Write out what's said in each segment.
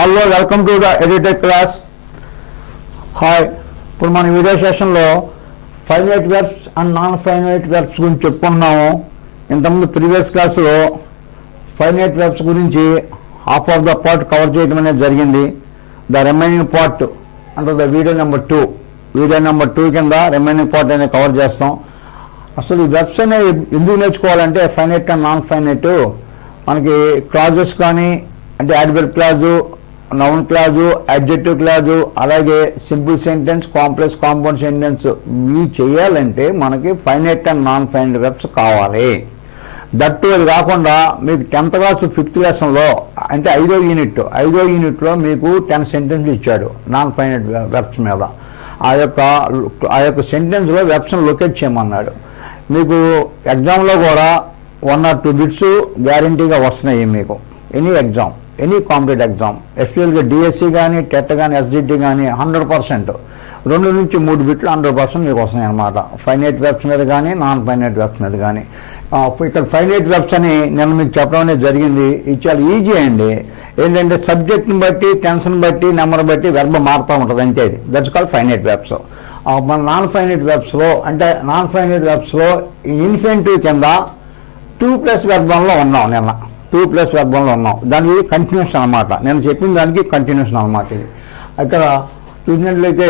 Hello welcome to the edited class. Hi, ఇప్పుడు మన video సెషన్లో finite verbs and non finite verbs గురించి చెప్పుకున్నాము. ఇంతకుముందు ప్రీవియస్ క్లాస్లో ఫైనైట్ వెర్బ్స్ గురించి half of the part cover చేయడం అనేది జరిగింది. ద రిమైనింగ్ పార్ట్ అంటే ద వీడియో నెంబర్ 2 కింద రిమైనింగ్ పార్ట్ అనేది కవర్ చేస్తాం. అసలు ఈ వెర్బ్స్ అనేవి ఎందుకు నేర్చుకోవాలంటే ఫైనైట్ అండ్ నాన్ ఫైనైట్ మనకి క్లాజెస్ కానీ అంటే adverb clause, noun clause, adjective clause, అలాగే simple sentence, complex compound sentence ఇవి చేయాలంటే మనకి finite and non finite verbs కావాలి. దట్టు అది కాకుండా మీకు 10th క్లాస్ 5th లెసన్లో అంటే 5వ యూనిట్లో మీకు 10 సెంటెన్స్లు ఇచ్చాడు నాన్ ఫైనైట్ వెర్బ్స్ మీద. ఆ యొక్క సెంటెన్స్లో వెర్బ్స్ని లొకేట్ చేయమన్నాడు. మీకు ఎగ్జామ్లో కూడా 1 or 2 బిట్స్ గ్యారంటీగా వస్తున్నాయి. మీకు ఎనీ కాంపిటేటివ్ ఎగ్జామ్, ఎస్పెషల్గా డిఎస్సి కానీ, టెట్ కానీ, ఎస్జిటి కానీ 100%, 2 నుంచి 3 బిట్లు 100% మీకు వస్తున్నాయి అన్నమాట. ఫైనైట్ వెర్బ్స్ మీద కానీ, నాన్ ఫైనైట్ వెర్బ్స్ మీద కానీ. ఇక్కడ ఫైనైట్ వెర్బ్స్ అని నేను మీకు చెప్పడం అనేది జరిగింది. ఇది చాలా ఈజీ అండి. ఏంటంటే సబ్జెక్ట్ని బట్టి, టెన్షన్ బట్టి, నెంబర్ బట్టి వెర్బ్ మారుతూ ఉంటుంది అంతే. ఇది దట్స్ కాల్డ్ ఫైనైట్ వెర్బ్స్. మన నాన్ ఫైనైట్ వెర్బ్స్లో ఇన్ఫినిటివ్ కింద 2+ వెర్బంలో ఉన్నాం. నిన్న 2+ వెర్బంలో ఉన్నాం. దానికి కంటిన్యూషన్ అనమాట. నేను చెప్పిన దానికి కంటిన్యూషన్ అనమాట. ఇది ఇక్కడ చూసినట్లయితే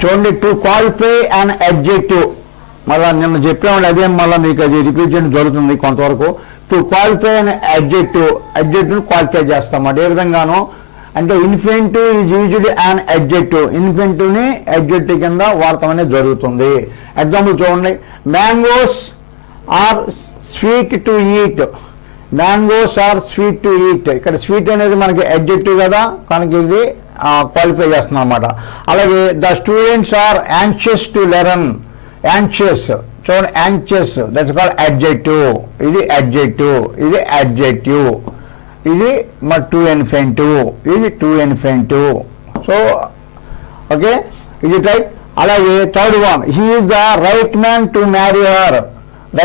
చూడండి, టు క్వాలిఫై అన్ అడ్జెక్టివ్. మళ్ళీ నిన్న చెప్పామండి, అదే మళ్ళీ మీకు అది రిపీట్ చేయడం జరుగుతుంది కొంతవరకు. టు క్వాలిఫై అన్ అడ్జెక్టివ్ని క్వాలిఫై చేస్తాం. ఏ విధంగానో అంటే infinitive is used an adjective, ఇన్ఫినిటివ్ని అడ్జెక్టివ్ కింద వాడటం అనేది జరుగుతుంది. ఎగ్జాంపుల్ చూడండి, mangoes are sweet to eat. ఇక్కడ స్వీట్ అనేది మనకి అడ్జెక్టివ్ కదా, కనుక ఇది క్వాలిఫై చేస్తున్నాం అన్నమాట. అలాగే the students are anxious to learn. చూడండి, యాంగ్షియస్ దట్స్ కాల్డ్ అడ్జెక్టివ్. ఇది అడ్జెక్టివ్. ఇది మరి టు ఇన్ఫినిటివ్. సో ఓకే, ఇది రైట్. అలాగే third one, he is the right man to marry her. He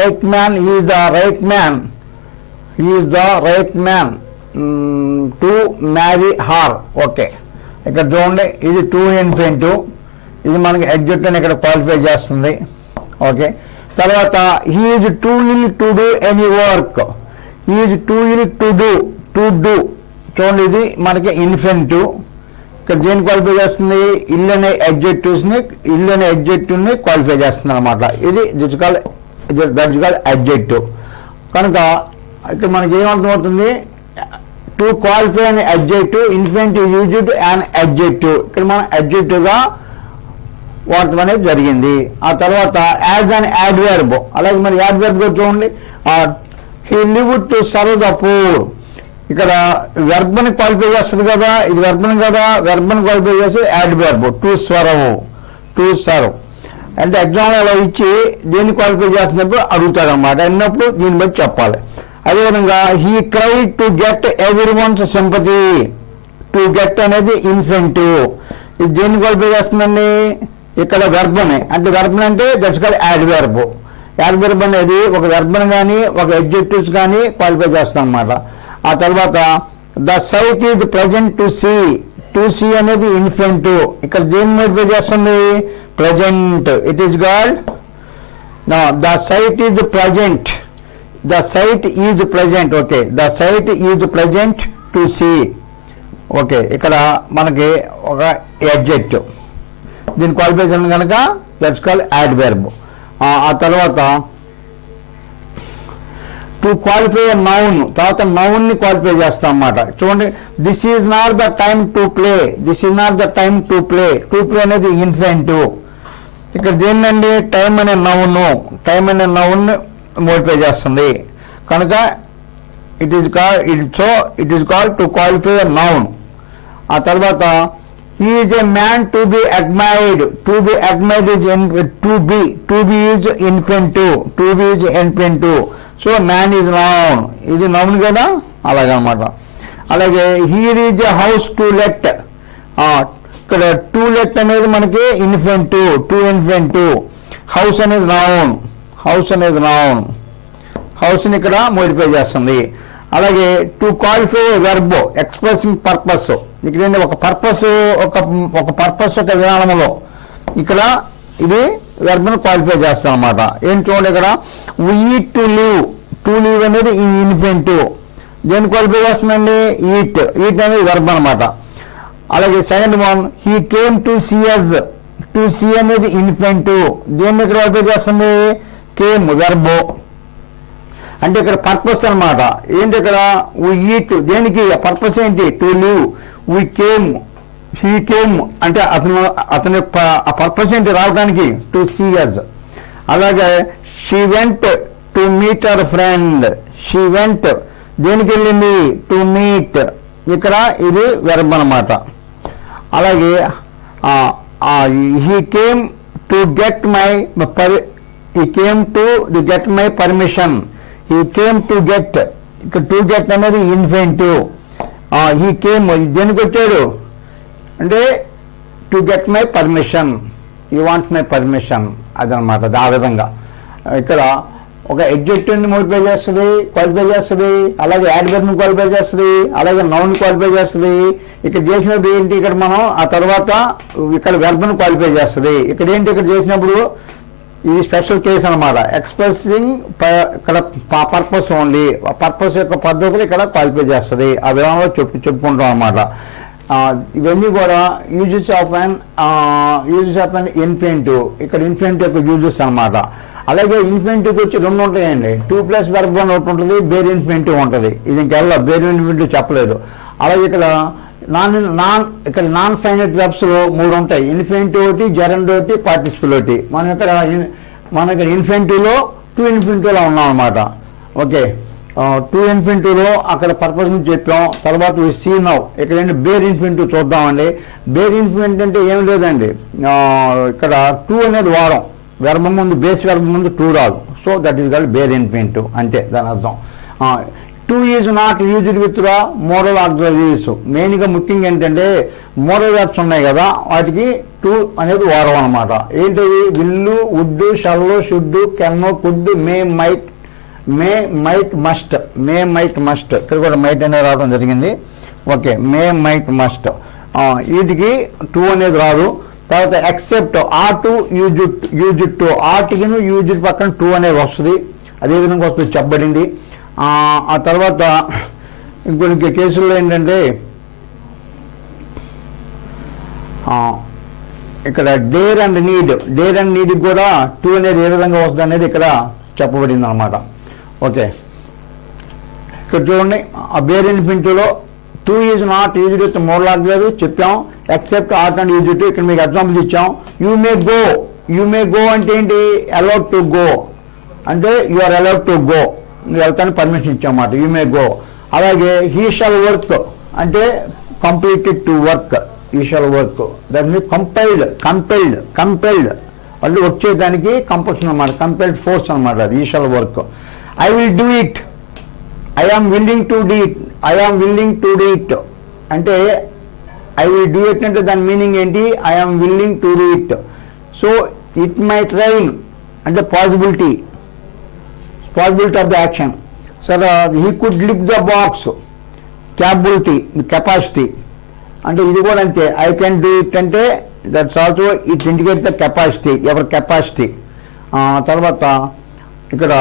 is the right man to marry her. Okay, ఇక్కడ చూడండి, ఇది to infinitive. ఇది మనకి అడ్జెక్టివ్ అని ఇక్కడ క్వాలిఫై చేస్తుంది. ఓకే, తర్వాత he is too ill to do any work. To do చూడండి, ఇది మనకి ఇన్ఫినిటివ్. ఇక్కడ దేని క్వాలిఫై చేస్తుంది? ఇల్లు అనే అడ్జెక్టివ్ని క్వాలిఫై చేస్తుంది అనమాట. ఇది దట్స్ కాల్డ్ అడ్జెక్టివ్. కనుక ఇక్కడ మనకి ఏమర్థమవుతుంది? టు క్వాలిఫై అనే adjective, infinitive used an adjective. ఇక్కడ మనం అడ్జెక్టివ్గా వాడటం అనేది జరిగింది. ఆ తర్వాత యాజ్ అన్ యాడ్వర్బ్. అలాగే మరి యాడ్వర్బ్ చూడండి, he lived to serve the poor. ఇక్కడ వెర్బ్ని క్వాలిఫై చేస్తుంది కదా, ఇది వెర్బ్ని క్వాలిఫై చేసి యాడ్వర్బ్ టు సర్వ్. అంటే ఎగ్జామ్లో అలా ఇచ్చి దేన్ని క్వాలిఫై చేస్తున్నప్పుడు అడుగుతాడు అన్నమాట. అన్నప్పుడు దీన్ని బట్టి చెప్పాలి. అదేవిధంగా he cried to get every once sympathy. To get అనేది ఇన్ఫినిటివ్. ఇది దేన్ని క్వాలిఫై చేస్తుందండి? ఇక్కడ వెర్బ్ని అంటే దట్స్ కాల్డ్ యాడ్వర్బ్. యాడ్వర్బ్ అనేది ఒక వెర్బ్ని కానీ, ఒక అడ్జెక్టివ్స్ కానీ క్వాలిఫై చేస్తాం అన్నమాట. ఆ తర్వాత the sight is present to see అనేది ఇన్ఫినిటివ్. ఇక్కడ దేన్ని మోడిఫై చేస్తుంది? Present. It is called the sight is present. Okay, the sight is present to see. Okay, ఇక్కడ మనకి ఒక అడ్జెక్టివ్ దీని క్వాలిఫై చేసిన కనుక దట్స్ కాల్డ్ యాడ్వర్బ్. ఆ తర్వాత టు క్వాలిఫై నౌన్. తర్వాత నౌన్ని క్వాలిఫై చేస్తాం అన్నమాట. చూడండి, this is not the time to play. To play అనేది ఇన్ఫినిటివ్. ఇక్కడ దేన్నండి? టైం అనే నౌన్ మోడిఫై చేస్తుంది కనుక it is called to qualify noun. ఆ తర్వాత he is a man to be admired. To be is infinitive. So man is noun. ఇది noun కదా, అలాగనమాట. అలాగే here is a house to let. ఇక్కడ టు లెట్ అనేది మనకి ఇన్ఫినిటివ్. హౌస్ అనేది నౌన్. హౌస్ని ఇక్కడ మోడిఫై చేస్తుంది. అలాగే to qualify verb expressing purpose, ఇక్కడ ఒక పర్పస్ ఒక పర్పస్ ఒక విధానంలో ఇక్కడ ఇది వెర్బ్ను క్వాలిఫై చేస్తాం అన్నమాట. ఏం చూడండి ఇక్కడ వీ టు లివ్ అనేది ఈ ఇన్ఫినిటివ్ దేన్ని క్వాలిఫై చేస్తుందండి, ఈట్ అనేది వెర్బ్ అనమాట. అలాగే second one he came to see అనేది ఇన్ఫినిటివ్ దేన్ని క్వాలిఫై చేస్తుంది, కేమ్ వెర్బ్. అంటే ఇక్కడ పర్పస్ అనమాట. ఏంటి ఇక్కడ ఈట్ దేనికి పర్పస్ ఏంటి, టు లివ్. హీ కేమ్ అంటే అతని ఆ పర్పస్ ఏంటి రావడానికి, టు సీ అస్. అలాగే she went to meet our friend, she went దేనికి వెళ్ళింది, టు మీట్, ఇక్కడ ఇది వెర్బ్ అనమాట. అలాగే he came to get my permission, he came to get, ఇక్కడ టు గెట్ అనేది ఇన్ఫినిటివ్. హీ కేమ్ దేనికి వచ్చాడు అంటే to get my permission, you wants my permission అదనమాట. ఆ విధంగా ఇక్కడ ఒక ఎడ్జెక్టివ్ని మోడిఫై చేస్తుంది, క్వాలిఫై చేస్తుంది, అలాగే యాడ్వర్బ్ని క్వాలిఫై చేస్తుంది, అలాగే నౌన్ క్వాలిఫై చేస్తుంది. ఇక్కడ చేసినప్పుడు ఏంటి, ఇక్కడ మనం ఆ తర్వాత ఇక్కడ వెర్బ్ను క్వాలిఫై చేస్తుంది. ఇక్కడ ఏంటి, ఇక్కడ చేసినప్పుడు ఇది స్పెషల్ కేసు అనమాట. ఎక్స్ప్రెసింగ్ ఇక్కడ పర్పస్ ఓన్లీ, పర్పస్ యొక్క పద్ధతులు ఇక్కడ క్వాలిఫై చేస్తుంది. ఆ విధంగా చెప్పుకుంటాం అనమాట. ఇవన్నీ కూడా యూజెస్ ఆఫ్ అన్ ఇన్ఫినిటివ్, ఇక్కడ ఇన్ఫినిటివ్ యొక్క యూజెస్ అనమాట. అలాగే ఇన్ఫినిటివ్కి వచ్చి రెండు ఉంటాయండి, 2+ వెర్బ్ అని ఒకటి ఉంటుంది, బేర్ ఇన్ఫినిటివ్ ఉంటుంది. ఇది ఇంకెల్లా బేర్ ఇన్ఫినిటివ్ చెప్పలేదు. అలాగే ఇక్కడ నాన్ ఫైనైట్ వెర్బ్స్ 3 ఉంటాయి, ఇన్ఫినిటివ్ ఒకటి, జెరండ్ ఒకటి, పార్టిసిపల్ ఒకటి. మనం ఇక్కడ ఇన్ఫినిటివ్లో 2 ఇన్ఫినిటివ్లో ఉన్నాం అనమాట. ఓకే, 2 ఇన్ఫినిటివ్లో అక్కడ పర్పస్ నుంచి చెప్పాం. తర్వాత సీ నౌ ఇక్కడ ఏంటి బేర్ ఇన్ఫినిటివ్ చూద్దామండి. బేర్ ఇన్ఫినిటివ్ అంటే ఏం లేదండి, ఇక్కడ 2 అనేది వారం, వెర్బ్ ముందు బేస్ వెర్బ్ ముందు 2 రాదు. So that is called bare infinitive, అంతే దాని అర్థం. 2 is not used with the moral auxiliaries. మెయిన్గా ముఖ్యంగా ఏంటంటే మోరల్ వెర్బ్స్ ఉన్నాయి కదా, వాటికి 2 అనేది వారం అనమాట. ఏంటది, will, would, shall, should, can, could, may, might, must. ఇక్కడ కూడా మైట్ అనేది రావడం జరిగింది. ఓకే, మే, మైట్, మస్ట్, వీటికి 2 అనేది రాదు. తర్వాత ఎక్సెప్ట్ ఆర్ట్, యూజ్డ్ టు, ఆర్ట్కి యూజ్డ్ పక్కన 2 అనేది వస్తుంది, అదేవిధంగా వస్తుంది చెప్పబడింది. ఆ తర్వాత ఇంకొన్ని కేసుల్లో ఏంటంటే ఇక్కడ డేర్ అండ్ నీడ్ కూడా 2 అనేది ఏ విధంగా వస్తుంది అనేది ఇక్కడ చెప్పబడింది అనమాట. ఓకే, ఇక్కడ చూడండి ఆ బేర్ ఇన్ఫినిటివ్లో 2 is not used with modal auxiliary చెప్పాం, except ought and used to. ఇక్కడ మీకు ఎగ్జాంపుల్స్ ఇచ్చాం. యూ మే గో అంటే ఏంటి, అలౌడ్ టు గో అంటే you are allowed to go, నువ్వు వెళ్తానికి పర్మిషన్ ఇచ్చామన్నమాట, యూ మే గో. అలాగే హీ షల్ వర్క్ అంటే compelled to work, he shall work, that means compelled అంటే వచ్చేదానికి కంపల్షన్ అనమాట, కంపెల్డ్ ఫోర్స్ అనమాట, he shall work. I will do it, I am willing to do it అంటే I will do it అంటే దాని meaning ఏంటి, I am willing to do it. So it might rain అంటే possibility of the action. So he could lift the box, capacity అంటే ఇది కూడా అంతే. I can do it అంటే that's also it indicate the capacity, ఎవరి capacity. తర్వాత ఇక్కడ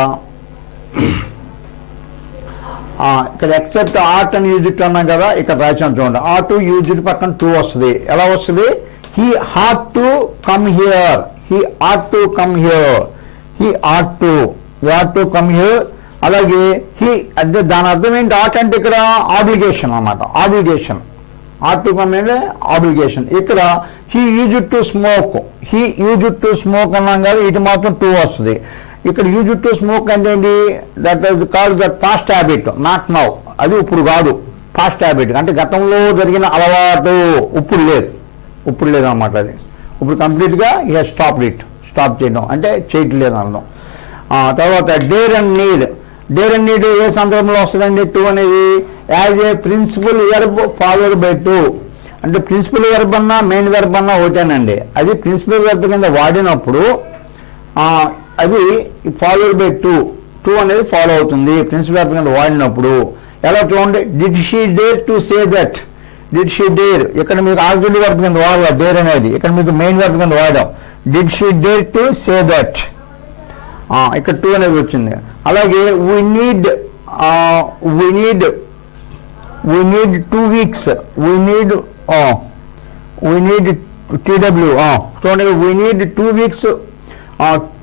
except ought అని యూజ్ ఇట్ అన్నాం కదా, ఇక్కడ రాసాం చూడండి. ఆర్ట్ యూజ్ ఇట్ పక్కన 2 వస్తుంది. ఎలా వస్తుంది, he hot to come here, అలాగే హీ అంటే దాని అర్థం ఏంటి, ఆర్ట్ అంటే ఇక్కడ ఆబ్లిగేషన్ అన్నమాట, ఆర్ట్ టు కమ్ అంటే ఆబ్లిగేషన్. ఇక్కడ హీ యూజ్ టు స్మోక్ అన్నాం కదా, ఇటు మాత్రం 2 వస్తుంది. ఇక్కడ యూజ్ టు స్మోక్ అంటే ఏంటి, that is called that past habit, not now, అది ఇప్పుడు కాదు, పాస్ట్ హ్యాబిట్ అంటే గతంలో జరిగిన అలవాటు, ఇప్పుడు లేదు అన్నమాట. అది ఇప్పుడు కంప్లీట్గా స్టాప్ చేయడం అంటే చేయట్లేదు అర్థం. తర్వాత డేర్ అండ్ నీడ్ ఏ సందర్భంలో వస్తుందండి, 2 అనేది as a principal verb followed by 2 అంటే ప్రిన్సిపల్ వెర్బ్ అన్నా మెయిన్ వెర్బ్ అన్నా ఒకటేనండి. అది ప్రిన్సిపల్ వెర్బ్ కింద వాడినప్పుడు అది ఫాలోడ్ బై 2 అనేది ఫాలో అవుతుంది ప్రిన్సిపల్ వెర్బ్ కింద వాడినప్పుడు. ఎలా చూడండి, did she dare to say that, did she dare, ఇక్కడ మీకు ఆక్సిలరీ వర్బ్ కింద వాడాలి డేర్ అనేది, ఇక్కడ మీకు మెయిన్ వర్బ్ కింద వాడాం. Did she dare to say that, ఇక్కడ టూ అనేది వచ్చింది. అలాగే we need 2 weeks, we need TW, చూడండి, we need 2 weeks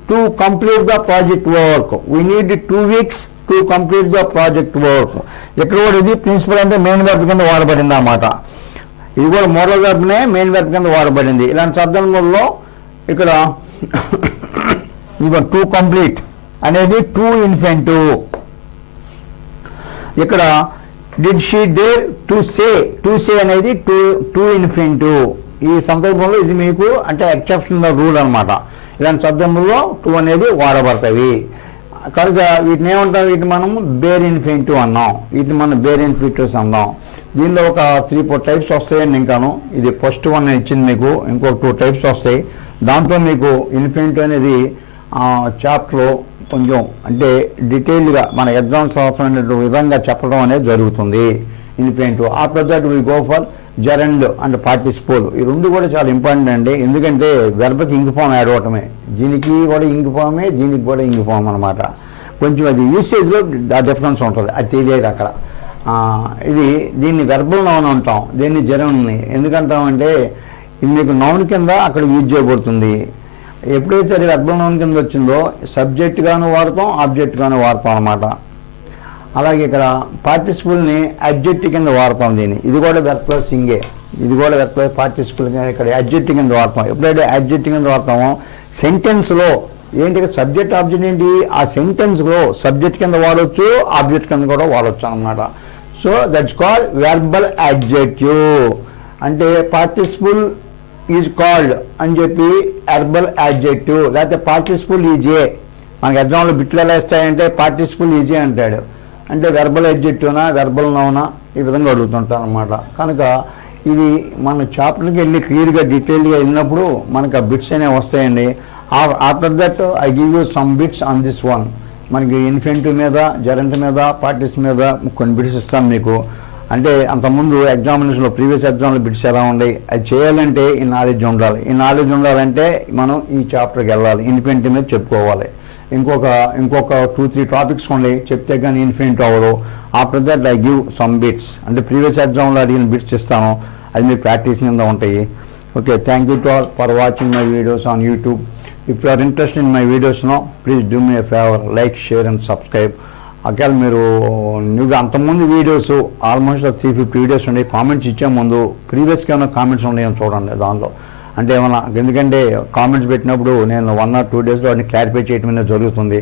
to complete the project work. We need 2 weeks to complete the project work. ఇక్కడ కూడా ఇది ప్రిన్సిపల్ అంటే మెయిన్ వర్బ్ కింద వాడబడింది అన్నమాట. ఇది కూడా మోడల్ వర్బ్నే మెయిన్ వర్బ్ కింద వాడబడింది. ఇలాంటి సందర్భంలో ఇక్కడ ఇక టు కంప్లీట్ అనేది టు ఇన్ఫెంటివ్. ఇక్కడ డిడ్ షీ డేర్ టు సే అనేది టు ఇన్ఫెంటివ్. ఈ సందర్భంలో ఇది మీకు అంటే ఎక్సెప్షనల్ రూల్ అనమాట. ఇలాంటి సందర్భంలో టు అనేది వాడబడతాయి కనుక వీటిని ఏమంటాం, వీటిని మనం బేర్ ఇన్ఫినిటివ్ అన్నాం, వీటిని మనం బేర్ ఇన్ఫినిటివ్స్ అన్నాం. దీనిలో ఒక 3-4 టైప్స్ వస్తాయండి. ఇంకాను ఇది ఫస్ట్ వన్ ఇచ్చింది మీకు, ఇంకొక 2 టైప్స్ వస్తాయి. దాంట్లో మీకు ఇన్ఫినిటివ్ అనేది చాప్టర్లో కొంచెం అంటే డీటెయిల్గా మన ఎగ్జామ్స్ అవసరమైన విధంగా చెప్పడం అనేది జరుగుతుంది. Infinitive after that we go for gerund and participle. ఈ రెండు కూడా చాలా ఇంపార్టెంట్ అండి, ఎందుకంటే వెర్బ్కి ఇంగ్ ఫామ్ యాడ్ అవటమే, దీనికి కూడా ఇంగ్ ఫామే, దీనికి కూడా ఇంగ్ ఫామ్ అనమాట. కొంచెం అది యూసేజ్లో డిఫరెన్స్ ఉంటుంది, అది తెలియదు అక్కడ. దీన్ని వెర్బల్ నౌన్ అంటాం, దీన్ని జెరండ్ని ఎందుకంటామంటే ఇది మీకు నౌన్ కింద అక్కడ యూజ్ చేయబడుతుంది. ఎప్పుడైతే అది వెర్బల్ నౌన్ కింద వచ్చిందో సబ్జెక్ట్గాను వాడతాం, ఆబ్జెక్ట్గాను వాడతాం అనమాట. అలాగే ఇక్కడ పార్టిసిపుల్ని అడ్జెక్టివ్ కింద వాడతాం దీన్ని, ఇది కూడా వెర్బ్ ప్లస్ ఇంగే, ఇది కూడా వెర్బ్ ప్లస్ పార్టిసిపుల్ ఇక్కడ అడ్జెక్టివ్ కింద వాడతాం. ఎప్పుడైతే అడ్జెక్టివ్ కింద వాడతామో సెంటెన్స్లో ఏంటి సబ్జెక్ట్ ఆబ్జెక్ట్ ఏంటి, ఆ సెంటెన్స్లో సబ్జెక్ట్ కింద వాడవచ్చు, ఆబ్జెక్ట్ కింద కూడా వాడవచ్చు అనమాట. So that's called verbal adjective. అంటే పార్టిసిపుల్ ఈజ్ కాల్డ్ అని చెప్పి వెర్బల్ అడ్జెక్టివ్, లేకపోతే పార్టిసిపుల్ ఈజ్ ఏ. మనకి ఎగ్జామ్లో బిట్లు ఎలా ఇస్తాయంటే పార్టిసిపుల్ ఈజీ అంటాడు, అంటే వెర్బల్ అడ్జెక్టివ్నా వెర్బల్ నౌనా ఈ విధంగా అడుగుతుంటారు అనమాట. కనుక ఇది మన చాప్టర్కి వెళ్ళి క్లియర్గా డీటెయిల్గా వెళ్ళినప్పుడు మనకు ఆ బిట్స్ అనేవి వస్తాయండి. After that I give you some bits on this one. మనకి ఇన్ఫినిటివ్ మీద, జెరంట్ మీద, పార్టిస్ మీద కొన్ని బిట్స్ ఇస్తాం మీకు. అంటే అంతకుముందు ఎగ్జామినేషన్లో ప్రీవియస్ ఎగ్జామ్లో బిట్స్ ఎలా ఉన్నాయి, అది చేయాలంటే ఈ నాలెడ్జ్ ఉండాలి. ఈ నాలెడ్జ్ ఉండాలంటే మనం ఈ చాప్టర్కి వెళ్ళాలి, ఇన్ఫినిటివ్ మీద చెప్పుకోవాలి. ఇంకొక 2-3 టాపిక్స్ ఉన్నాయి, చెప్తే కానీ ఇన్ఫినిటివ్ అవ్వదు. After that I give some bits, అంటే ప్రీవియస్ ఎగ్జామ్లో అడిగిన బిట్స్ ఇస్తాను, అది మీరు ప్రాక్టీస్ కింద ఉంటాయి. Okay, thank you to all for watching my videos on YouTube. If you are interested in my videos no please do me a favour, like, share and subscribe. ఒకవేళ మీరు నువ్వు అంతకుముందు వీడియోస్ ఆల్మోస్ట్ 350 వీడియోస్ ఉన్నాయి, comments ఇచ్చే ముందు ప్రీవియస్గా ఏమైనా comments ఉన్నాయని చూడండి దానిలో. అంటే ఏమన్నా, ఎందుకంటే కామెంట్స్ పెట్టినప్పుడు నేను 1 or 2 డేస్లో వాటిని క్లారిఫై చేయడం అనేది జరుగుతుంది.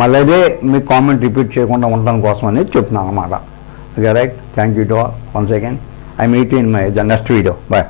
మళ్ళీ అదే మీ కామెంట్ రిపీట్ చేయకుండా ఉండడం కోసం అనేది చెప్తున్నాను అనమాట. Okay right, thank you to all once again. I meet in my the next video. Bye.